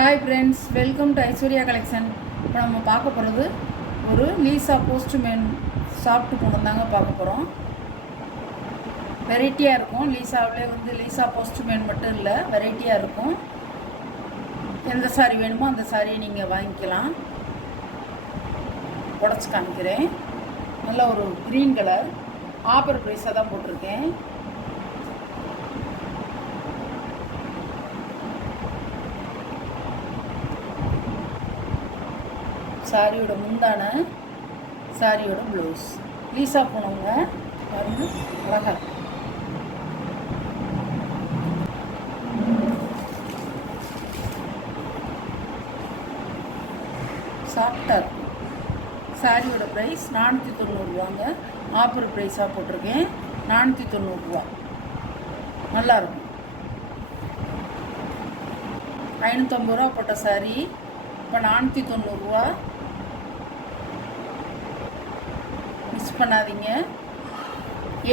Hi friends, welcome to Aishwarya collection. இப்போ நம்ம பார்க்க போகிறது ஒரு லீசா போஸ்ட்மேன் சாஃப்ட் பூனம் தாங்க பார்க்க போகிறோம். வெரைட்டியாக இருக்கும். லீசாவிலே லீசா போஸ்ட்மேன் மட்டும் இல்லை, வெரைட்டியாக இருக்கும். எந்த சாரீ வேணுமோ அந்த சாரியை நீங்கள் வாங்கிக்கலாம். உடச்சி காமிக்கிறேன். நல்ல ஒரு க்ரீன் கலர் ஆஃபர் ப்ரைஸாக தான் போட்டிருக்கேன். சாரியோட முந்தான, சாரியோட ப்ளவுஸ். லீசா போனவங்க பாருங்க, அழகா சாஃப்டாக இருக்கும். சாரியோட ப்ரைஸ் 490 ஆஃபர் ப்ரைஸாக போட்டிருக்கேன். 490 நல்லாயிருக்கும். 550 போட்ட சாரி இப்போ 490. மிஸ் பண்ணாதீங்க.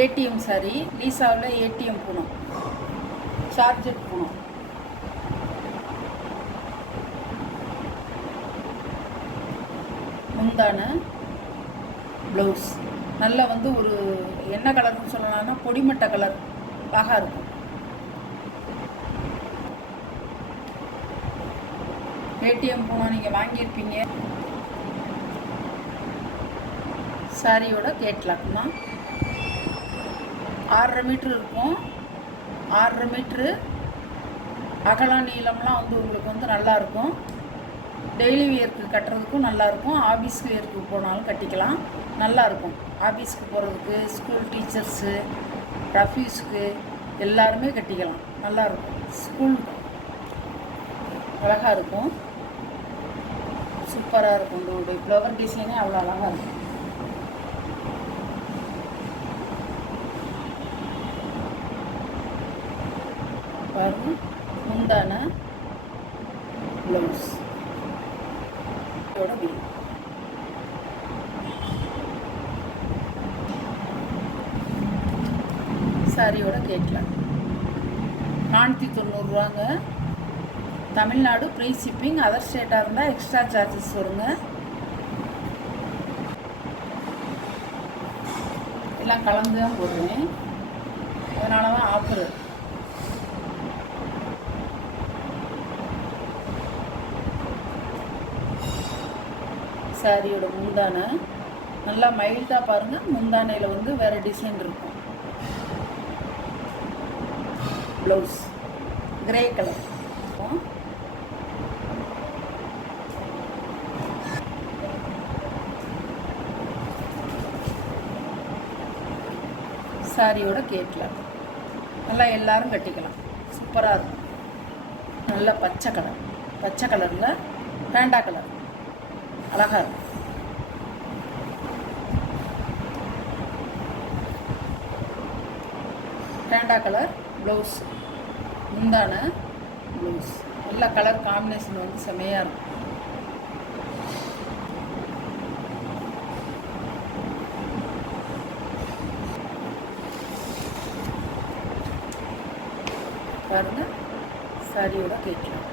ATM sorry, லீசாவில் ATM Poonam, சார்ஜெட் Poonam. முந்தான ப்ளவுஸ் நல்லா ஒரு என்ன கலர்னு சொல்லலாம்னா பொடிமட்டை கலர், அழகாக இருக்கும். ஏடிஎம் பூனம் நீங்கள் வாங்கியிருப்பீங்க. சாரியோட கேட்லாக் தான். 6.5 மீட்ரு இருக்கும். 6.5 மீட்ரு அகலம் நீளம்லாம் உங்களுக்கு நல்லாயிருக்கும். டெய்லி வியருக்கு கட்டுறதுக்கும் நல்லாயிருக்கும். ஆஃபீஸ்க்கு வியருக்கு போனாலும் கட்டிக்கலாம், நல்லாயிருக்கும். ஆஃபீஸ்க்கு போகிறதுக்கு, ஸ்கூல் டீச்சர்ஸு, ரஃபீஸ்க்கு எல்லாருமே கட்டிக்கலாம், நல்லாயிருக்கும். ஸ்கூல் அழகாக இருக்கும், சூப்பராக இருக்கும். இந்த ஃப்ளவர் டிசைனே அவ்வளோ அழகாக இருக்கும். பாருங்க, முந்தான ப்ளவுஸ் சாரியோட கேட்கலாம். 490 தமிழ்நாடு ஃப்ரீ ஷிப்பிங். அதர் ஸ்டேட்டாக இருந்தால் எக்ஸ்ட்ரா சார்ஜஸ் வருங்க. எல்லாம் கலந்து தான் போடுவேன், அதனால தான் ஆஃபரு. சாரியோட முந்தான நல்லா மைல்டாக பாருங்கள். முந்தானையில் வேறு டிசைன் இருக்கும். Blouse grey colour. சாரியோட கேட்கலாம். நல்லா எல்லாரும் கட்டிக்கலாம், சூப்பராக இருக்கும். நல்ல பச்சை கலர், பச்சை கலரில் பேண்டா கலர் அழகாக இருக்கும். பேண்டா கலர் ப்ளவுஸ், முந்தான ப்ளவுஸ். நல்ல கலர் காம்பினேஷன் செம்மையாக இருக்கும். பாருங்க, சாரியோட கேட்கலாம்.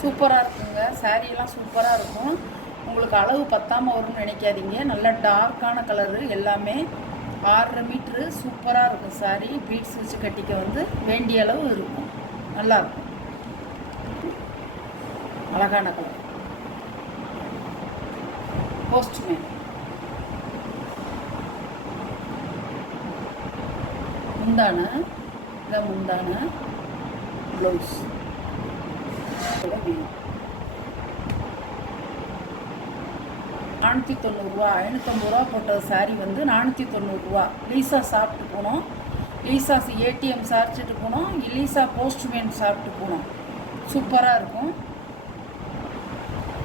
சூப்பராக இருக்குங்க. சாரியெல்லாம் சூப்பராக இருக்கும். உங்களுக்கு அளவு பத்தாமல் வரும்னு நினைக்காதீங்க. நல்ல டார்க்கான கலரு எல்லாமே. 6.5 மீட்ரு சூப்பராக இருக்கும். சாரி பீட்ஸ் வச்சு கட்டிக்க வேண்டிய அளவு இருக்கும், நல்லாயிருக்கும். அழகான கலர் போஸ்ட்மேன். முந்தான, இந்த முந்தான ப்ளவுஸ். 490. 550 போட்ட சாரி 490. லீசா சாப்பிட்டு போனோம். லீசா ஏடிஎம் சார்ஜெட்டு போனோம். லீசா போஸ்ட்மேன் சாப்பிட்டு போனோம். சூப்பராக இருக்கும்.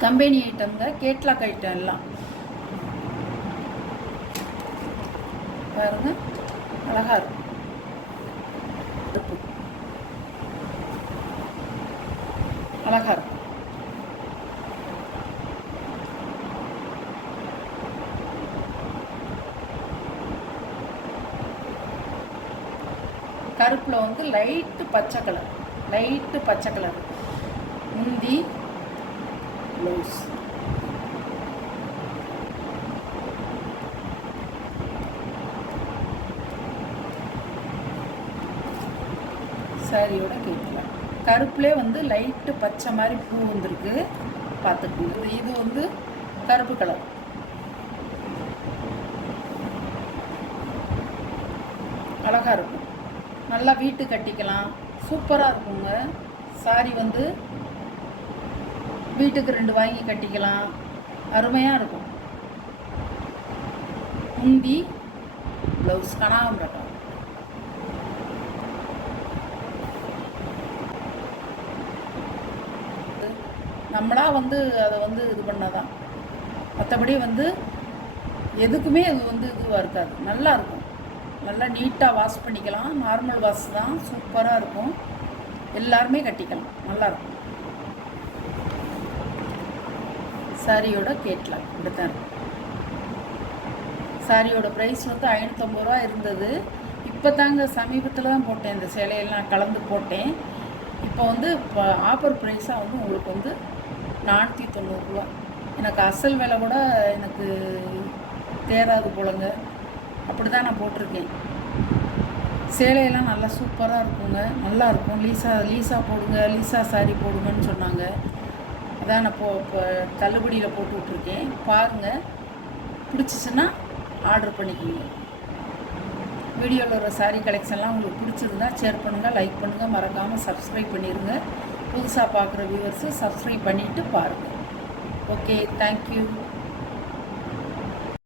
கம்பெனி ஐட்டம்ங்க, கேட்லாக் ஐட்டம் எல்லாம் பாருங்க, அழகாக இருக்கும். அழகாக இருக்கும். கருப்பில் லைட்டு பச்சை கலர், லைட்டு பச்சை கலர். முந்தி ப்ளவுஸ். சாரியோட கேட்கலாம். கருப்புலே வந்து லைட்டு பச்சை மாதிரி பூ வந்திருக்கு, பார்த்துக்குங்க. இது வந்து கருப்பு கலர். அழகாக இருக்கும், நல்லா வீட்டு கட்டிக்கலாம், சூப்பராக இருக்குங்க. சாரி வந்து வீட்டுக்கு 2 வாங்கி கட்டிக்கலாம், அருமையாக இருக்கும். முந்தி ப்ளவுஸ் கனகாம்பரம். நம்மளாக வந்து அதை வந்து இது பண்ணாதான், மற்றபடி வந்து எதுக்குமே அது வந்து இதுவாக இருக்காது. நல்லாயிருக்கும், நல்லா நீட்டாக வாஷ் பண்ணிக்கலாம். நார்மல் வாஷ் தான், சூப்பராக இருக்கும். எல்லாருமே கட்டிக்கலாம், நல்லாயிருக்கும். சாரியோட கேட்கலாம். இப்படித்தான் இருக்கும். சாரியோட ப்ரைஸ் வந்து 550 ரூபா இருந்தது. இப்போ தாங்க சமீபத்தில் தான் போட்டேன், இந்த சேலையெல்லாம் கலந்து போட்டேன். இப்போ வந்து இப்போ ஆஃபர் ப்ரைஸாக வந்து உங்களுக்கு வந்து 490 ரூபா. எனக்கு அசல் விலை கூட எனக்கு தேராது போலங்க, அப்படி தான் நான் போட்டிருக்கேன். சேலையெல்லாம் நல்லா சூப்பராக இருக்குங்க, நல்லாயிருக்கும். லீஸா போடுங்க, லீஸா சாரி போடுங்கன்னு சொன்னாங்க. அதான் நான் இப்போ தள்ளுபடியில் போட்டு விட்ருக்கேன். பாருங்கள், பிடிச்சிச்சின்னா ஆர்டர் பண்ணிக்கோங்க. வீடியோவில் வர சாரீ கலெக்ஷன்லாம் உங்களுக்கு பிடிச்சிருந்தா ஷேர் பண்ணுங்கள், லைக் பண்ணுங்கள், மறக்காமல் சப்ஸ்கிரைப் பண்ணிடுங்க. புதுசாக பார்க்குற வியூவர்ஸு சப்ஸ்கிரைப் பண்ணிவிட்டு பாருங்கள். Okay, thank you.